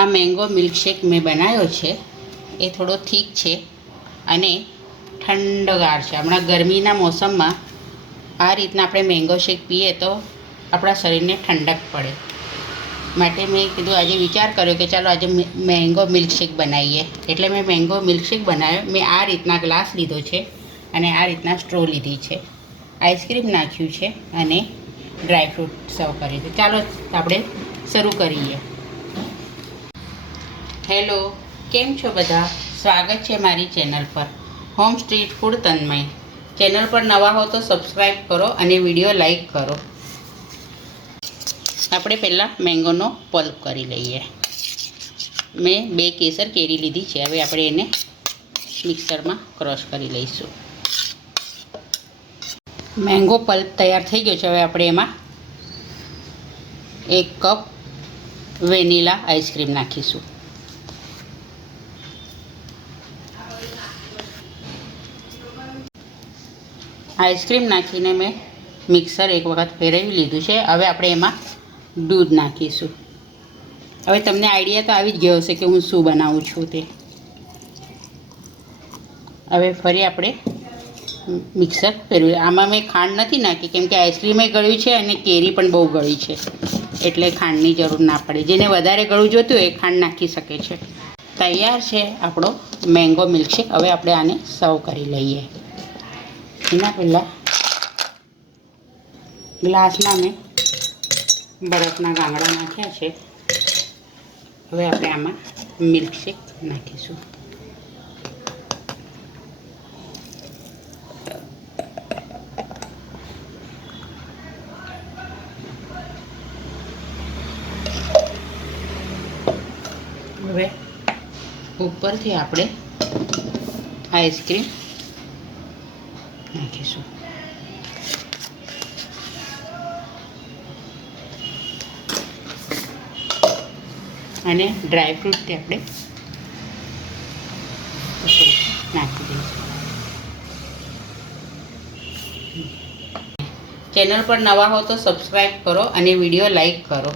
આ mango milkshake મેં બનાવ્યો છે એ થોડો થીક છે અને ઠંડગાર છે. હમણાં ગરમીના મોસમમાં આ રીતના આપણે મેંગો શેક પીએ તો આપણા શરીરને ઠંડક પડે. માટે મેં કીધું આજે વિચાર કર્યો કે ચાલો આજે મેંગો મિલ્કશેક બનાવીએ. એટલે મેં મેંગો મિલ્કશેક બનાવ્યો. મેં આ રીતના ગ્લાસ લીધો છે અને આ રીતના સ્ટ્રો લીધી છે. આઈસ્ક્રીમ નાખ્યું છે અને ડ્રાયફ્રૂટ સર્વ કરી છે. ચાલો આપણે શરૂ કરીએ. હેલો, કેમ છો બધા? સ્વાગત છે મારી ચેનલ પર હોમ સ્ટ્રીટ ફૂડ તન્મય. ચેનલ પર નવા હો તો સબસ્ક્રાઈબ કરો અને વિડીયો લાઈક કરો. આપણે પહેલાં મેંગોનો પલ્પ કરી લઈએ. મેં 2 કેસર કેરી લીધી છે. હવે આપણે એને મિક્સરમાં ક્રશ કરી લઈશું. મેંગો પલ્પ તૈયાર થઈ ગયો છે. હવે આપણે એમાં 1 કપ વેનીલા આઈસ્ક્રીમ નાખીશું. આઈસ્ક્રીમ નાખીને મેં મિક્સર એક વખત ફેરવી લીધું છે. હવે આપણે એમાં દૂધ નાખીશું. હવે તમને આઈડિયા તો આવી જ ગયો હશે કે હું શું બનાવું છું તે. હવે ફરી આપણે મિક્સર ફેરવી. આમાં મેં ખાંડ નથી નાખી કેમ કે આઈસ્ક્રીમે ગળ્યું છે અને કેરી પણ બહુ ગળી છે, એટલે ખાંડની જરૂર ના પડે. જેને વધારે ગળું જોતું હોય એ ખાંડ નાખી શકે છે. તૈયાર છે આપણો મેંગો મિલ્કશેક. હવે આપણે આને સર્વ કરી લઈએ. એના પહેલાં ગ્લાસમાં મેં બરફના ગાંગડા નાખ્યા છે. હવે આપણે આમાં મિલ્કશેક નાખીશું. હવે ઉપરથી આપણે આઈસ્ક્રીમ નાખીશું. અને ડ્રાયફ્રૂટથી આપણે નાખી દઈશું. ચેનલ પર નવા હો તો સબસ્ક્રાઈબ કરો અને વિડીયો લાઈક કરો.